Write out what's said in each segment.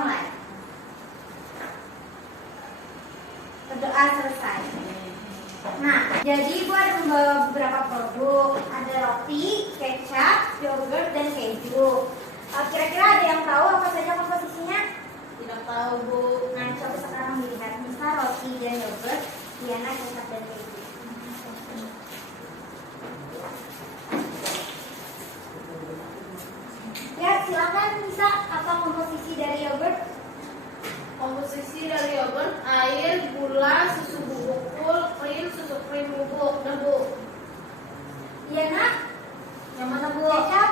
mulai. Berdoa selesai. Nah, jadi Ibu ada membawa beberapa produk. Ada roti, kecap, yogurt, dan keju. Kira-kira ada yang tahu apa saja komposisinya? Tidak tahu, Bu. Nah, coba sekarang dilihat. Misal roti dan yogurt, Diana kecap dan keju. Ya, silakan bisa apa komposisi dari yogurt? Komposisi dari yogurt, air, gula, susu bubuk full, krim, susu krim bubuk. Udah, Bu. Diana? Yang mana, Bu? Kecap?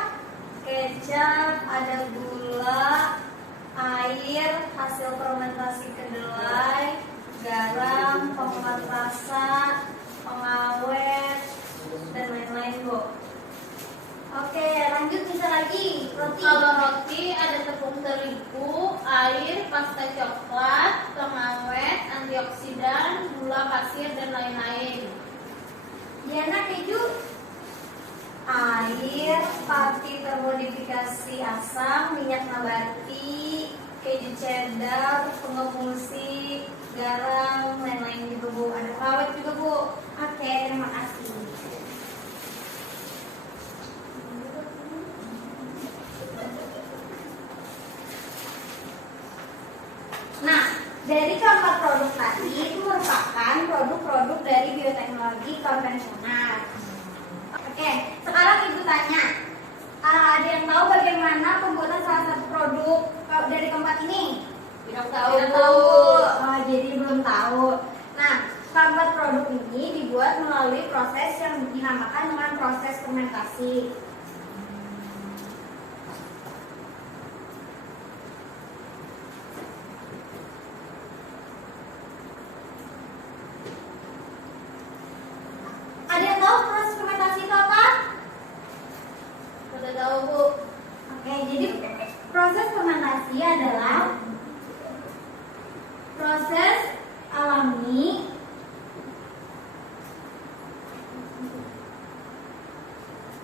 Kecap, ada gula, air, hasil fermentasi kedelai, garam, penguat rasa, pengawet, dan lain-lain, Bu. Oke, lanjut bisa lagi. Roti. Kalau roti ada tepung terigu, air, pasta coklat, pengawet, antioksidan, gula pasir, dan lain-lain. Diana, keju. Air, pati termodifikasi asam, minyak nabati, keju cheddar, pengemulsi, garam, lain-lain gitu, Bu. Ada pengawet juga, Bu. Oke, terima kasih. Nah, dari keempat produk tadi itu merupakan produk-produk dari bioteknologi konvensional. Oke, sekarang Ibu tanya, ada yang tahu bagaimana pembuatan salah satu produk dari keempat ini? Tidak tahu, Tidak Bu. tahu. Oh, jadi belum tahu. Nah, keempat produk ini dibuat melalui proses yang dinamakan dengan proses fermentasi. Ada yang tahu proses fermentasi itu apa? Sudah tahu, Bu. Oke, jadi proses fermentasi adalah proses alami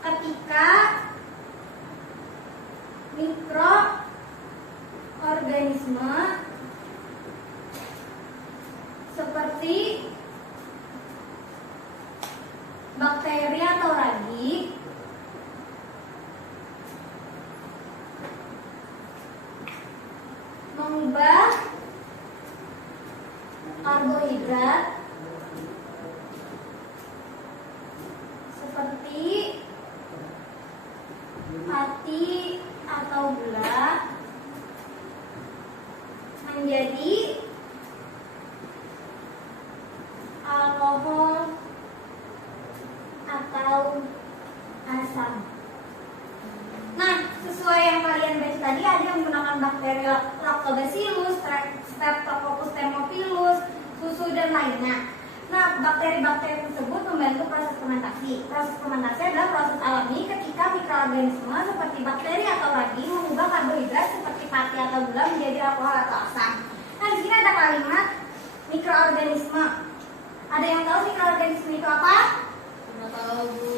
ketika mikroorganisme seperti bakteri atau ragi mengubah karbohidrat seperti pati atau gula menjadi alkohol atau asam. Nah, sesuai yang kalian baca tadi, ada yang menggunakan bakteri Lactobacillus, Streptococcus thermophilus, susu dan lainnya. Nah, bakteri-bakteri tersebut membantu proses fermentasi. Proses fermentasi adalah proses alami ketika mikroorganisme seperti bakteri atau ragi mengubah karbohidrat seperti pati atau gula menjadi alkohol atau asam. Nah, di sini ada kalimat mikroorganisme. Ada yang tahu mikroorganisme itu apa? Tidak tahu, Bu.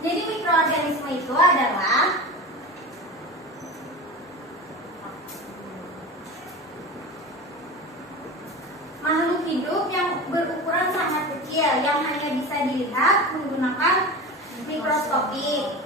Jadi mikroorganisme itu adalah makhluk hidup yang berukuran sangat kecil yang hanya bisa dilihat menggunakan mikroskopik.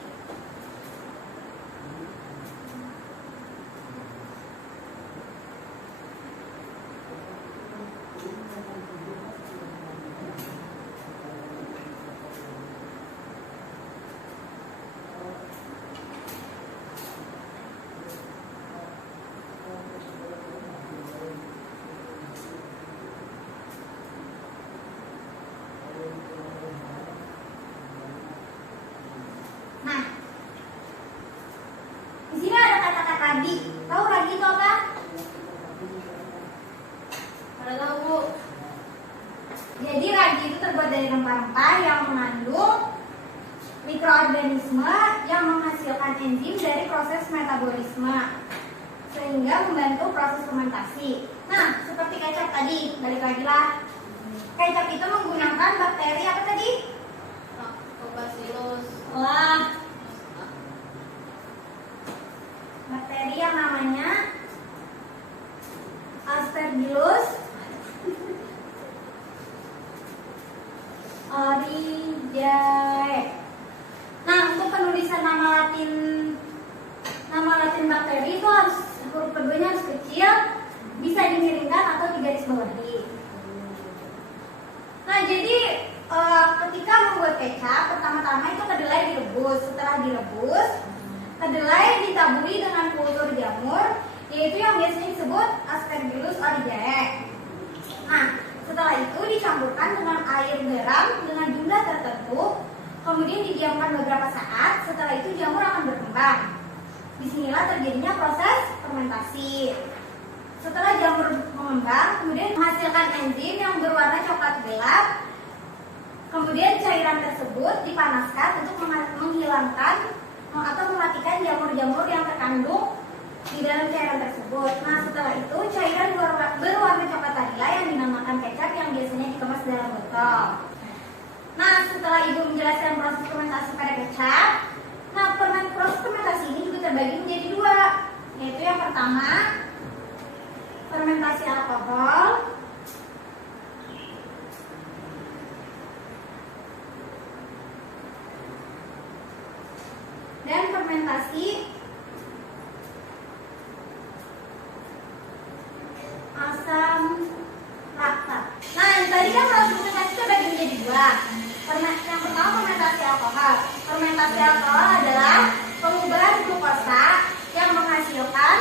Nah, di sini ada kata-kata ragi. Tahu ragi itu apa? Tidak tahu, Bu. Jadi ragi itu terbuat dari rempah-rempah yang mengandung mikroorganisme yang menghasilkan enzim dari proses metabolisme sehingga membantu proses fermentasi. Nah, seperti kecap tadi, balik lagi lah. Kecap itu menggunakan bakteri apa tadi? Lactobacillus. Wah, bakteri yang namanya Aspergillus oryzae. Nah, untuk penulisan nama Latin bakteri itu harus huruf keduanya harus kecil, bisa dimiringkan atau digarisbawahi. Nah, jadi ketika membuat kecap, pertama-tama itu kedelai direbus. Setelah direbus, kedelai ditaburi dengan kultur jamur, yaitu yang biasanya disebut Aspergillus oryzae. Nah, setelah itu dicampurkan dengan air garam dengan jumlah tertentu, kemudian didiamkan beberapa saat. Setelah itu jamur akan berkembang. Disinilah terjadinya proses fermentasi. Setelah jamur mengembang, kemudian menghasilkan enzim yang berwarna coklat gelap. Kemudian cairan tersebut dipanaskan untuk menghilangkan atau mematikan jamur-jamur yang terkandung di dalam cairan tersebut. Nah, setelah itu cairan berwarna coklat tadilah yang dinamakan kecap yang biasanya dikemas dalam botol. Nah, setelah Ibu menjelaskan proses fermentasi pada kecap, nah proses fermentasi ini juga terbagi menjadi dua, yaitu yang pertama fermentasi alkohol, dan fermentasi asam laktat. Nah, yang tadi kan proses fermentasi terbagi menjadi dua. Yang pertama fermentasi alkohol. Fermentasi alkohol adalah pengubahan glukosa yang menghasilkan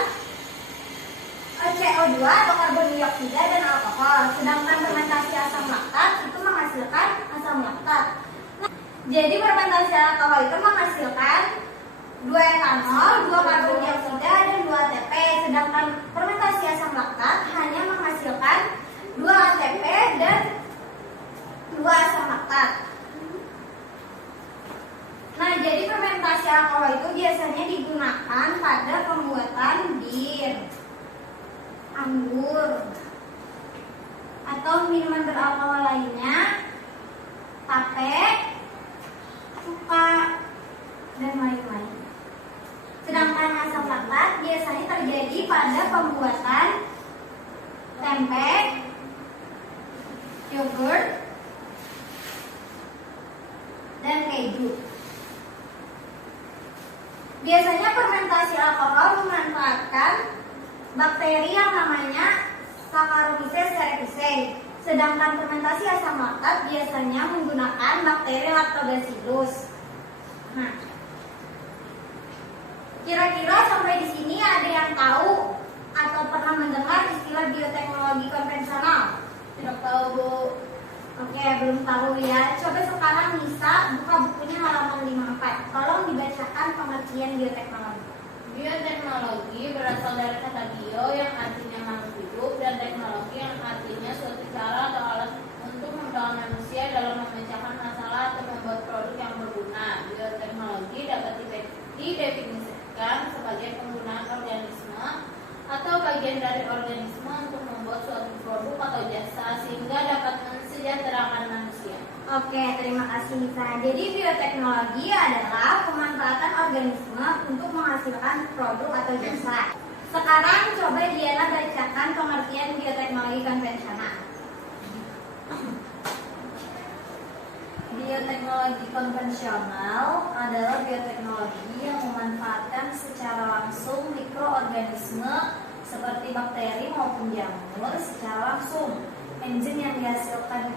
CO2 atau karbon dioksida dan alkohol. Sedangkan fermentasi asam laktat itu menghasilkan asam laktat. Nah, jadi fermentasi alkohol itu menghasilkan 2 etanol, 2 karbon dioksida dan 2 ATP. Sedangkan fermentasi asam laktat hanya menghasilkan 2 ATP dan 2 asam laktat. Nah, jadi fermentasi alkohol itu biasanya digunakan pada pembuatan bir, anggur, atau minuman beralkohol lainnya, tape, cuka, dan lain-lain. Sedangkan asam laktat biasanya terjadi pada pembuatan tempe, yogurt, dan keju. Biasanya fermentasi alkohol memanfaatkan bakteri yang namanya Saccharomyces cerevisiae. Sedangkan fermentasi asam laktat biasanya menggunakan bakteri Lactobacillus. Nah, kira-kira sampai di sini ada yang tahu atau pernah mendengar istilah bioteknologi konvensional? Tidak tahu, Bu. Oke, belum tahu ya. Coba sekarang Nisa buka bukunya halaman 54. Tolong dibacakan pengertian bioteknologi. Bioteknologi berasal dari kata bio yang artinya makhluk hidup dan teknologi yang artinya suatu cara atau alat untuk membangun manusia dalam memecahkan masalah atau membuat produk yang berguna. Bioteknologi dapat didefinisikan sebagai penggunaan organisme atau bagian dari organisme untuk membuat suatu produk atau jasa sehingga dapat mensejahterakan manusia. Oke, terima kasih Nisa. Jadi bioteknologi adalah pemanfaatan organisme untuk menghasilkan produk atau jasa. Sekarang coba Diana bacakan pengertian bioteknologi konvensional. Bioteknologi konvensional adalah bioteknologi yang memanfaatkan secara langsung mikroorganisme seperti bakteri maupun jamur secara langsung, enzim yang dihasilkan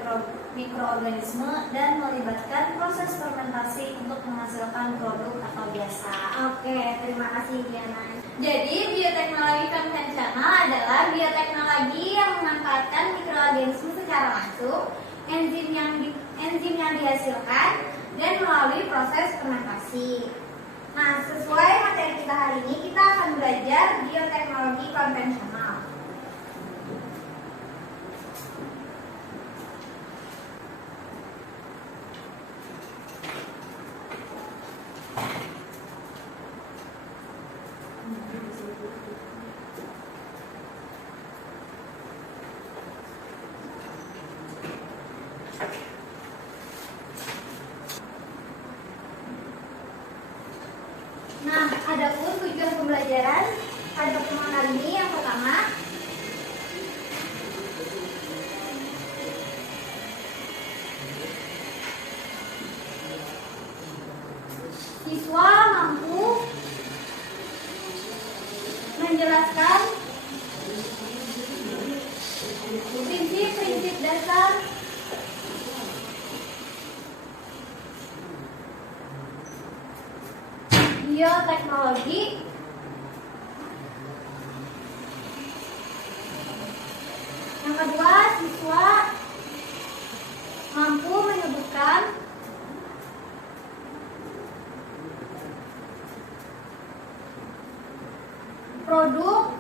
mikroorganisme dan melibatkan proses fermentasi untuk menghasilkan produk atau jasa. Oke, terima kasih Diana. Jadi bioteknologi konvensional adalah bioteknologi yang memanfaatkan mikroorganisme secara langsung, enzim yang dihasilkan dan melalui proses fermentasi. Nah, sesuai materi kita hari ini, kita akan belajar bioteknologi konvensional. Nah, adapun tujuan pembelajaran kali ini yang pertama siswa mampu menjelaskan prinsip-prinsip dasar bioteknologi yang kedua, siswa mampu menyebutkan produk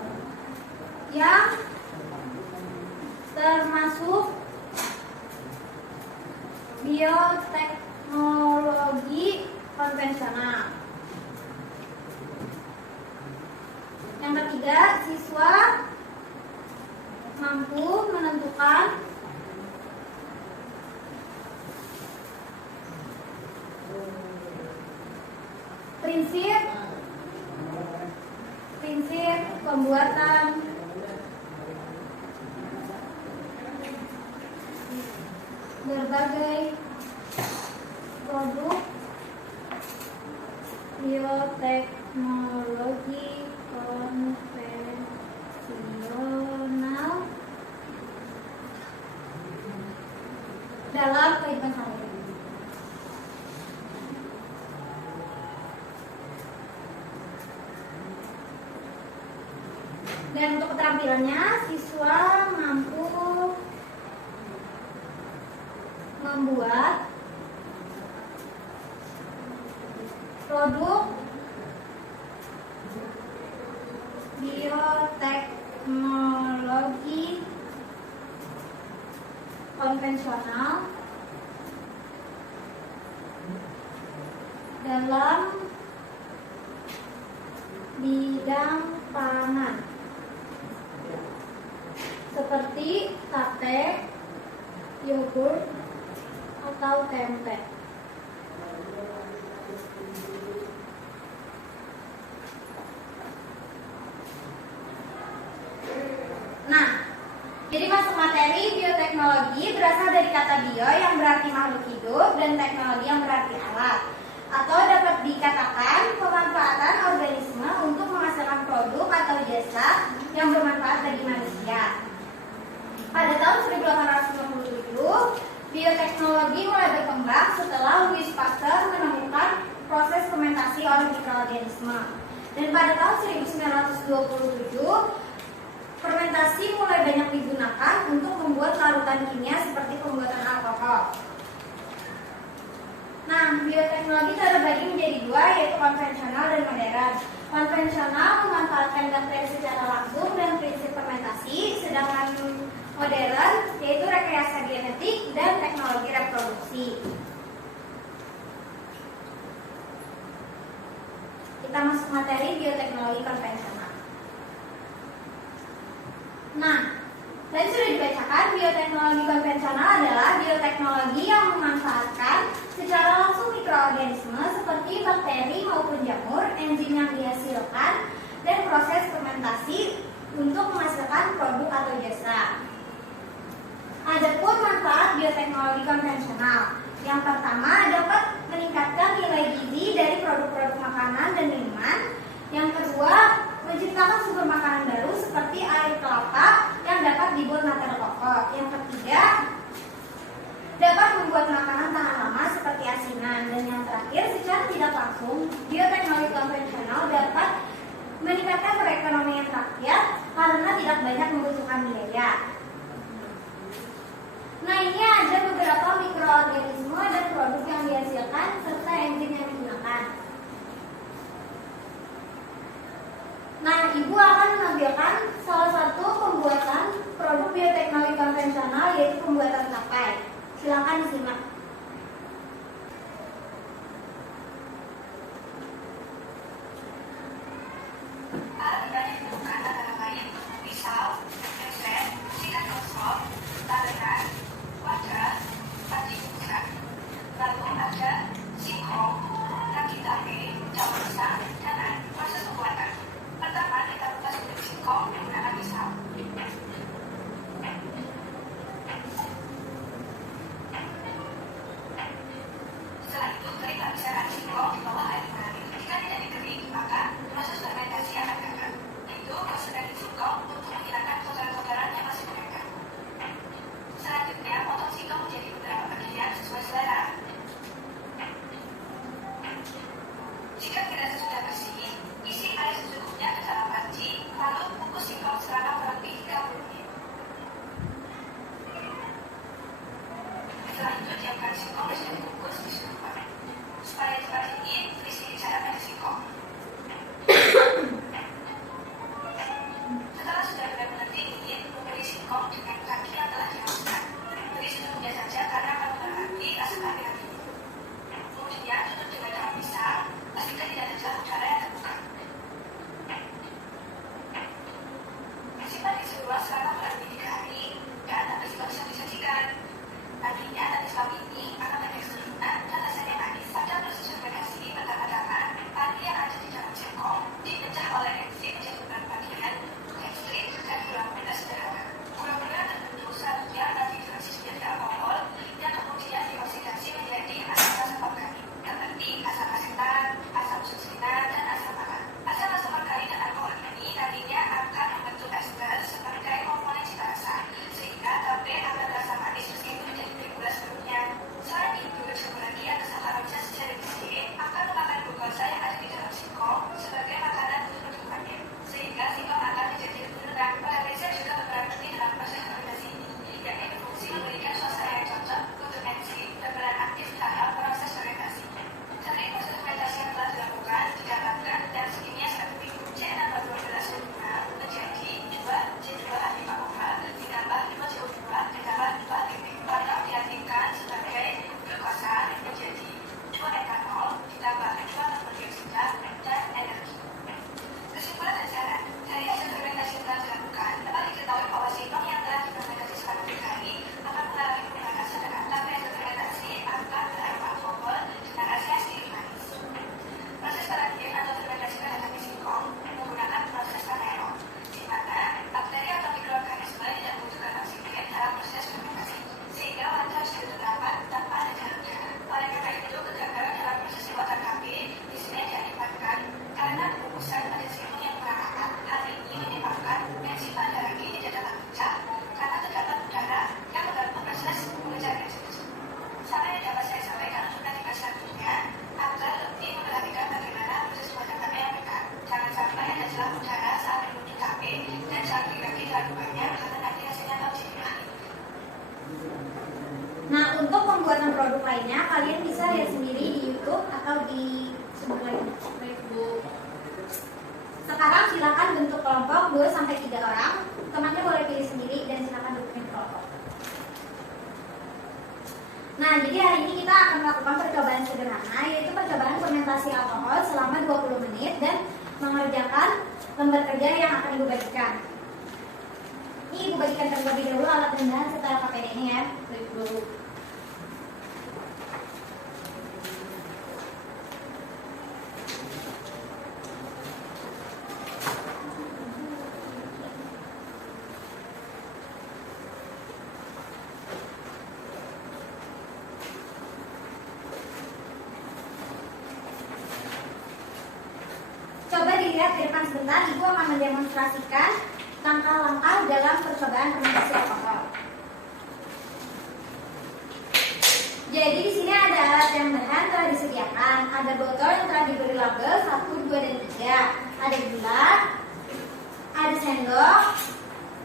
yang termasuk bioteknologi konvensional. Yang ketiga, siswa mampu menentukan prinsip pembuatan berbagai produk bioteknologi konvensional dalam kehidupan sehari-hari. Dan untuk keterampilannya, siswa mampu membuat produk bioteknologi konvensional dalam bidang pangan seperti sate, yogurt, atau tempe. Nah, jadi masuk materi bioteknologi berasal dari kata bio yang berarti makhluk hidup dan teknologi yang berarti alat, atau dapat dikatakan pemanfaatan organisme untuk menghasilkan produk atau jasa yang bermanfaat bagi manusia. Pada tahun 1857, bioteknologi mulai berkembang setelah Louis Pasteur menemukan proses fermentasi oleh mikroorganisme. Dan pada tahun 1927, fermentasi mulai banyak digunakan untuk membuat larutan kimia seperti pembuatan alkohol. Nah, bioteknologi terbagi menjadi dua, yaitu konvensional dan modern. Konvensional memanfaatkan bakteri secara langsung dan prinsip fermentasi, sedangkan modern yaitu rekayasa genetik dan teknologi reproduksi. Kita masuk materi bioteknologi konvensional. Nah, tadi sudah dibacakan, bioteknologi konvensional adalah bioteknologi yang memanfaatkan secara langsung mikroorganisme seperti bakteri maupun jamur, enzim yang dihasilkan, dan proses fermentasi untuk menghasilkan produk atau jasa. Adapun manfaat bioteknologi konvensional, yang pertama dapat meningkatkan nilai gizi dari produk-produk makanan dan minuman. Yang kedua, menciptakan sumber makanan baru seperti air kelapa yang dapat dibuat materi pokok. Yang ketiga, dapat membuat makanan tahan lama seperti asinan. Dan yang terakhir, secara tidak langsung, bioteknologi konvensional dapat meningkatkan perekonomian rakyat karena tidak banyak membutuhkan biaya. Nah, ini ada beberapa mikroorganisme dan produk yang dihasilkan serta enzim yang digunakan. Nah, Ibu akan menampilkan salah satu pembuatan produk bioteknologi konvensional, yaitu pembuatan tapai. Silakan disimak. Pertama, kita buka singkong. pembuatan produk lainnya, kalian bisa lihat sendiri di YouTube atau di Facebook. Sekarang silakan bentuk kelompok 2 sampai 3 orang. Temannya boleh pilih sendiri dan silakan bentukin kelompok. Nah, jadi hari ini kita akan melakukan percobaan sederhana, yaitu percobaan fermentasi alkohol selama 20 menit dan mengerjakan lembar kerja yang akan Ibu bagikan. Ini Ibu bagikan terlebih dahulu alat rendahan setelah KPD-nya ya. Baik Bu. Coba dilihat ke depan sebentar, Ibu akan mendemonstrasikan langkah-langkah dalam percobaan fermentasi alkohol. Jadi di sini ada alat yang bahan telah disediakan, ada botol yang telah diberi label 1, 2, dan 3, ada gula, ada sendok,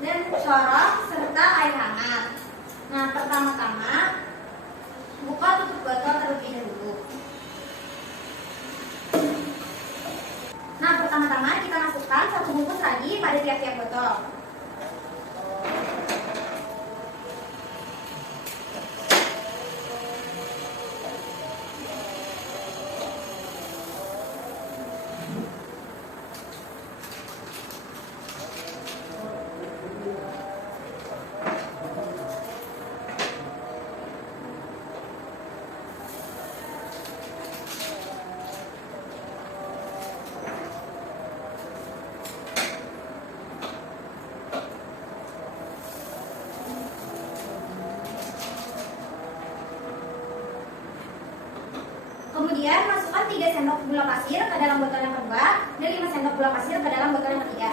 dan corok serta air hangat. Nah, pertama-tama buka tutup botol terlebih dahulu. Nah, pertama-tama kita masukkan 1 bungkus ragi pada tiap-tiap botol. Kemudian masukkan 3 sendok gula pasir ke dalam botol yang kedua dan 5 sendok gula pasir ke dalam botol yang ketiga.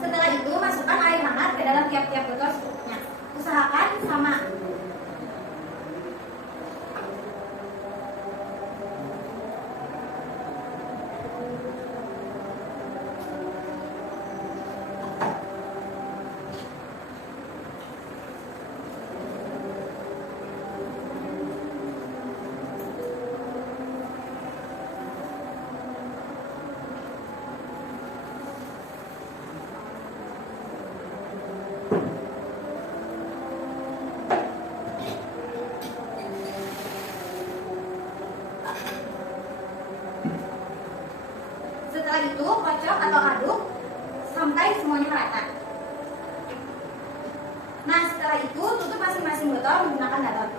Setelah itu masukkan air hangat ke dalam tiap-tiap botol secukupnya. Usahakan sama. Setelah itu kocok atau aduk sampai semuanya merata. Nah, setelah itu tutup masing-masing botol menggunakan galon.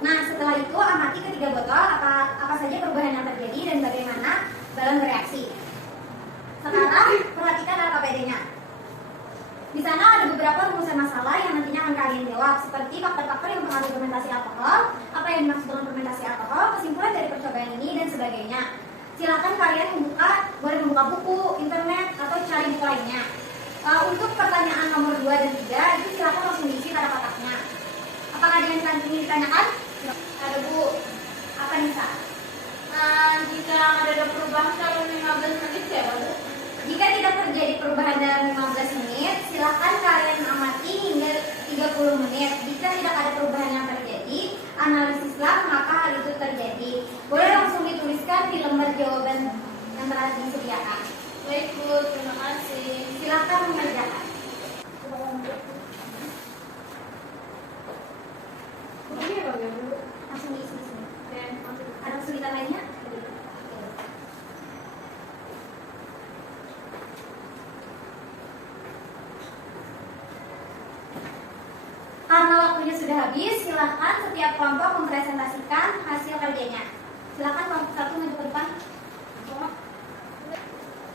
Nah, setelah itu amati ketiga botol apa saja perubahan yang terjadi dan bagaimana balon bereaksi. Sekarang perhatikan LKPD-nya. Di sana ada beberapa rumusan masalah yang nantinya akan kalian jawab, seperti faktor-faktor yang mempengaruhi fermentasi alkohol, apa yang dimaksud dengan fermentasi alkohol, kesimpulan dari percobaan ini, dan sebagainya. Silakan kalian boleh membuka buku, internet, atau cari buku lainnya. Untuk pertanyaan nomor 2 dan 3 itu silakan langsung diisi pada kotaknya. Apakah ada yang ingin ditanyakan? Ada Bu. Apa nih, Kak? Jika ada perubahan dalam 15 menit ya Bu? Jika tidak terjadi perubahan dalam 15 menit, silakan kalian amati hingga 30 menit. Jika tidak ada perubahan yang terjadi, analisislah maka hal itu terjadi. Boleh langsung dituliskan di lembar jawaban yang telah disediakan. Baik Bu, terima kasih. Silakan mengerjakan. Ini apa ya Bu? Langsung diisi di sini. Dan Ada kesulitan lainnya? habis, silahkan setiap kelompok mempresentasikan hasil kerjanya. Silahkan kelompok 1 maju ke depan.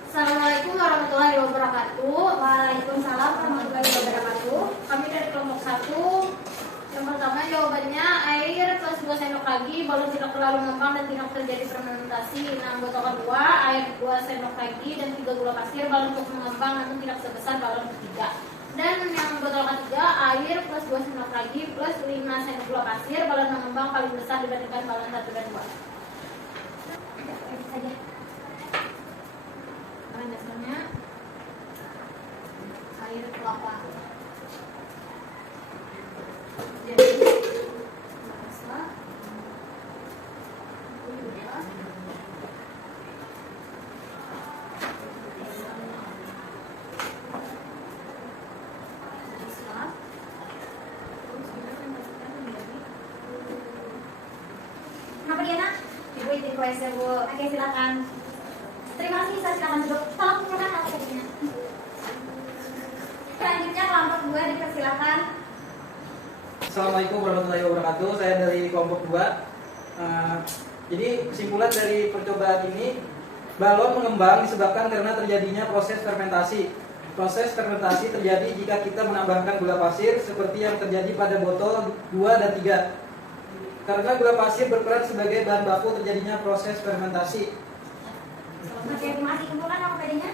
Assalamualaikum warahmatullahi wabarakatuh. Waalaikumsalam warahmatullahi wabarakatuh. Kami dari kelompok 1. Yang pertama jawabannya air plus 2 sendok lagi balon tidak terlalu mengembang dan tidak terjadi fermentasi. Nah, botol kedua air 2 sendok lagi dan 3 gula pasir balon untuk mengembang namun tidak sebesar balon ketiga. Dan yang botol ketiga air plus 2 sendok lagi plus 5 sendok gula pasir balon mengembang paling besar dibandingkan balon 1 dan 2. Saja. Bahan dasarnya air kelapa. Jadi rasa gula Kenapa dia nak? Ibu itu request Bu. Oke, silakan. Terima kasih, saya silakan duduk. Tolong tunjukkan hal kerjanya. Selanjutnya kelompok 2 dipersilakan. Assalamualaikum warahmatullahi wabarakatuh. Saya dari kelompok 2. Jadi kesimpulan dari percobaan ini, balon mengembang disebabkan karena terjadinya proses fermentasi. Proses fermentasi terjadi jika kita menambahkan gula pasir seperti yang terjadi pada botol 2 dan 3. Karena gula pasir berperan sebagai bahan baku terjadinya proses fermentasi. Oke, terima kasih. Kumpulkan apa kerjanya.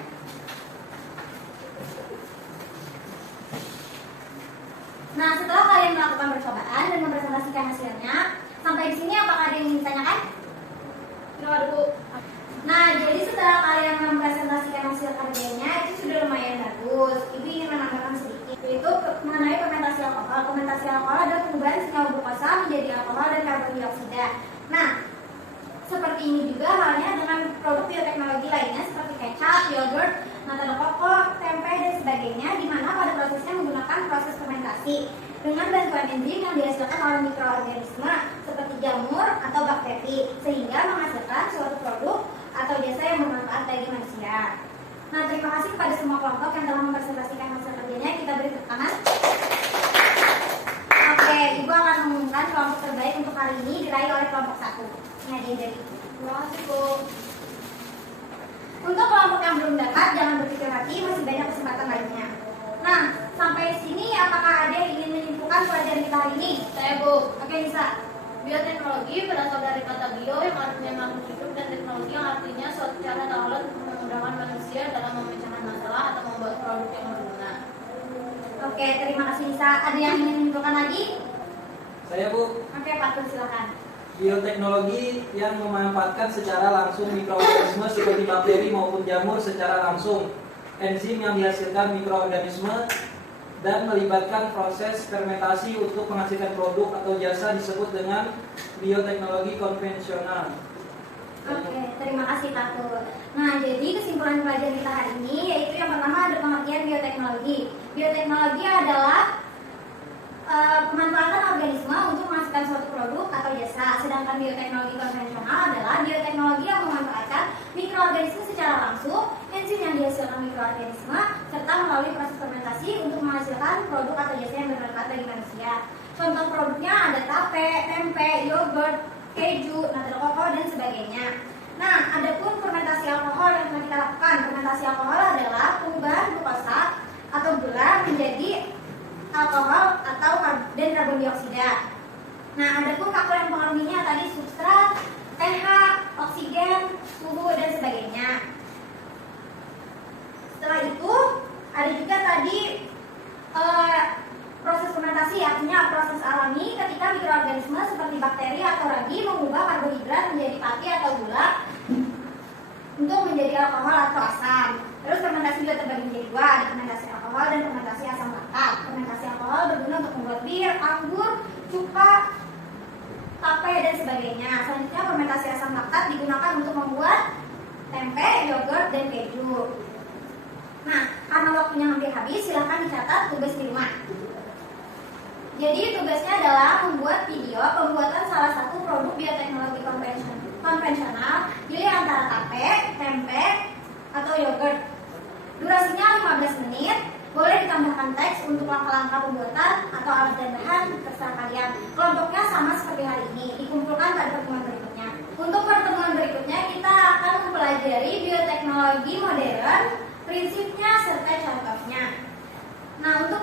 Nah, setelah kalian melakukan percobaan dan mempresentasikan hasilnya, sampai di sini apakah ada yang ingin ditanyakan? Tidak, Bu. Nah, jadi setelah kalian mempresentasikan hasil kerjanya, itu sudah lumayan bagus. Ibu ingin menambahkan sedikit, yaitu mengenai fermentasi alkohol. Fermentasi alkohol adalah perubahan senyawa glukosa menjadi alkohol dan karbon dioksida. Nah, seperti ini juga halnya dengan produk bioteknologi lainnya seperti kecap, yogurt, nata koko, tempe, dan sebagainya, di mana pada prosesnya menggunakan proses fermentasi dengan bantuan enzim yang dihasilkan oleh mikroorganisme seperti jamur atau bakteri, sehingga menghasilkan suatu produk atau jasa yang bermanfaat bagi manusia. Nah, terima kasih kepada semua kelompok yang telah mempresentasikan hasil kerjanya. Kita beri tepuk tangan. Oke, Ibu akan mengumumkan kelompok terbaik untuk hari ini diraih oleh kelompok 1. Ini ada dari Ibu. Terima kasih, Bu. Untuk kelompok yang belum dapat, jangan berpikir hati, masih banyak kesempatan lainnya. Nah, sampai sini apakah ada yang ingin menyimpulkan pelajaran kita hari ini? Saya, Bu. Oke, Nisa. Bioteknologi berasal dari kata bio yang artinya makhluk hidup dan teknologi yang artinya suatu cara atau alat untuk memudahkan manusia dalam memecahkan masalah atau membuat produk yang berguna. Oke, terima kasih Nisa. Ada yang ingin menyimpulkan lagi? Saya, Bu. Oke, Pak Tun, silakan. Bioteknologi yang memanfaatkan secara langsung mikroorganisme seperti bakteri maupun jamur secara langsung, enzim yang dihasilkan mikroorganisme, dan melibatkan proses fermentasi untuk menghasilkan produk atau jasa disebut dengan bioteknologi konvensional. Oke, terima kasih Pak Tun. Nah, jadi kesimpulan pelajaran kita hari ini yaitu yang pertama ada pengertian bioteknologi. Bioteknologi adalah pemanfaatan organisme untuk menghasilkan suatu produk atau jasa. Sedangkan bioteknologi konvensional adalah bioteknologi yang memanfaatkan mikroorganisme secara langsung, enzim yang dihasilkan mikroorganisme, serta melalui proses fermentasi untuk menghasilkan produk atau jasa yang bermanfaat bagi manusia. Contoh produknya ada tape, tempe, yogurt, keju, nata koko, dan sebagainya. Nah, adapun fermentasi alkohol yang telah kita lakukan. Fermentasi alkohol adalah perubahan glukosa atau gula menjadi alkohol atau dan karbon dioksida. Nah, adapun faktor yang mempengaruhinya tadi substrat, pH, oksigen, suhu, dan sebagainya. Setelah itu ada juga tadi proses fermentasi, artinya proses alami ketika mikroorganisme seperti bakteri atau ragi mengubah karbohidrat menjadi pati atau gula untuk menjadi alkohol atau asam. Terus fermentasi juga terbagi menjadi dua, ada fermentasi alkohol dan fermentasi asam laktat. Fermentasi alkohol berguna untuk membuat bir, anggur, cuka, tape, dan sebagainya. Selanjutnya fermentasi asam laktat digunakan untuk membuat tempe, yogurt, dan keju. Nah, karena waktunya hampir habis, silahkan dicatat tugas di rumah. Jadi tugasnya adalah membuat video pembuatan salah satu produk bioteknologi konvensional, pilih antara tape, tempe, atau yogurt. Durasinya 15 menit Boleh ditambahkan teks untuk langkah-langkah pembuatan atau alat dan bahan, terserah kalian. Kelompoknya sama seperti hari ini, dikumpulkan pada pertemuan berikutnya. Untuk pertemuan berikutnya kita akan mempelajari bioteknologi modern, prinsipnya serta contohnya. Nah, untuk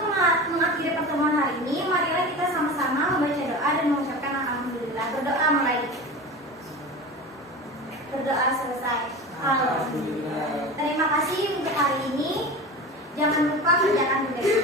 mengakhiri pertemuan hari ini, marilah kita sama-sama membaca doa dan mengucapkan alhamdulillah. Berdoa mulai. Berdoa selesai. Alhamdulillah. Terima kasih untuk hari ini. Jangan lupa kerjakan tugas.